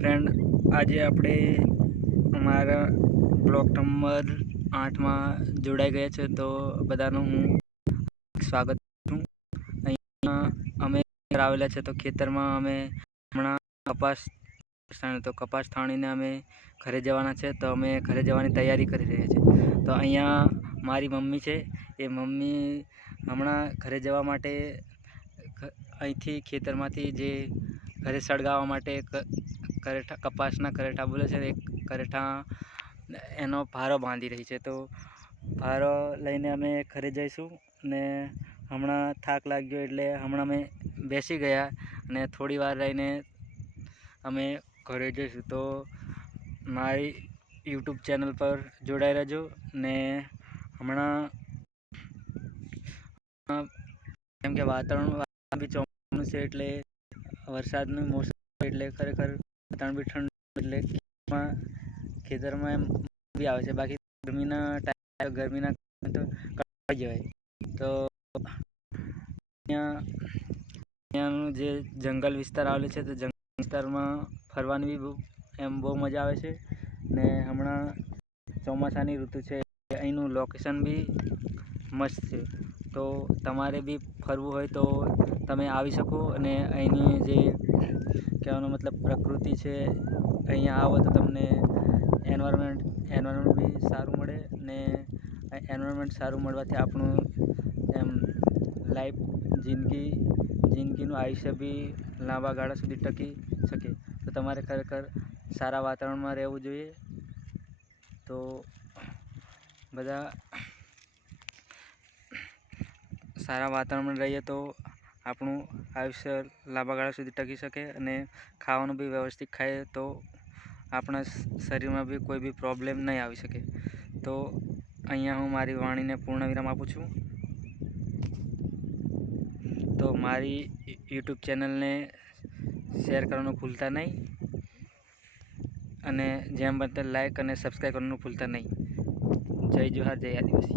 Friend આજે આપણે અમારા બ્લોક નંબર આઠમાં જોડાઈ ગયા છે, તો બધાનું હું સ્વાગત છું. અહીંયા અમે આવેલા છે, તો ખેતરમાં અમે હમણાં કપાસ તો કપાસ થાણીને અમે ઘરે જવાના છે, તો અમે ઘરે જવાની તૈયારી કરી રહ્યા છે. તો અહીંયા મારી મમ્મી છે, એ મમ્મી હમણાં ઘરે જવા માટે અહીંથી ખેતરમાંથી જે ઘરે સળગાવવા માટે કરેઠા, કપાસના કરેઠા બોલે છે, એક કરેઠા એનો ભારો બાંધી રહી છે. તો ભારો લઈને અમે ઘરે જઈશું ને હમણાં થાક લાગ્યો એટલે હમણાં અમે બેસી ગયા અને થોડી વાર રહીને અમે ઘરે જઈશું. તો મારી યુટ્યુબ ચેનલ પર જોડાઈ રહેજો ને હમણાં કેમ કે વાતાવરણ બી ચોમાસું છે એટલે વરસાદનું મોસમ એટલે ખરેખર વાતાવરણ બી ઠંડ એટલે ખેતરમાં એમ બી આવે છે. બાકી ગરમીના ટાઈમ ગરમીના તો કપાઈ જવાય. તો અહીંયા અહીંયાનું જે જંગલ વિસ્તાર આવેલો છે, તો જંગલ વિસ્તારમાં ફરવાની બી એમ બહુ મજા આવે છે. ને હમણાં ચોમાસાની ઋતુ છે અહીંનું લોકેશન બી મસ્ત છે. તો તમારે બી ફરવું હોય તો તમે આવી શકો અને અહીંની જે કહેવાનો મતલબ પ્રકૃતિ છે, અહીંયા આવો તો તમને એન્વાયરમેન્ટ એન્વાયરમેન્ટ બી સારું મળે ને એન્વાયરમેન્ટ સારું મળવાથી આપણું એમ લાઈફ જિંદગી, જિંદગીનું આયુષ્ય બી લાંબા ગાળા સુધી ટકી શકે. તો તમારે ખરેખર સારા વાતાવરણમાં રહેવું જોઈએ. તો બધા સારા વાતાવરણમાં રહીએ તો આપણું આયુષ્ય લાંબા ગાળા સુધી ટકી શકે અને ખાવાનું બી વ્યવસ્થિત ખાઈએ તો આપણા શરીરમાં બી કોઈ બી પ્રોબ્લેમ નહીં આવી શકે. તો અહીંયા હું મારી વાણીને પૂર્ણ વિરામ આપું છું. તો મારી યુટ્યુબ ચેનલને શેર કરવાનું ભૂલતા નહીં અને જેમ બનતા લાઈક અને સબસ્ક્રાઈબ કરવાનું ભૂલતા નહીં. જય જોહાર, જય આદિવાસી.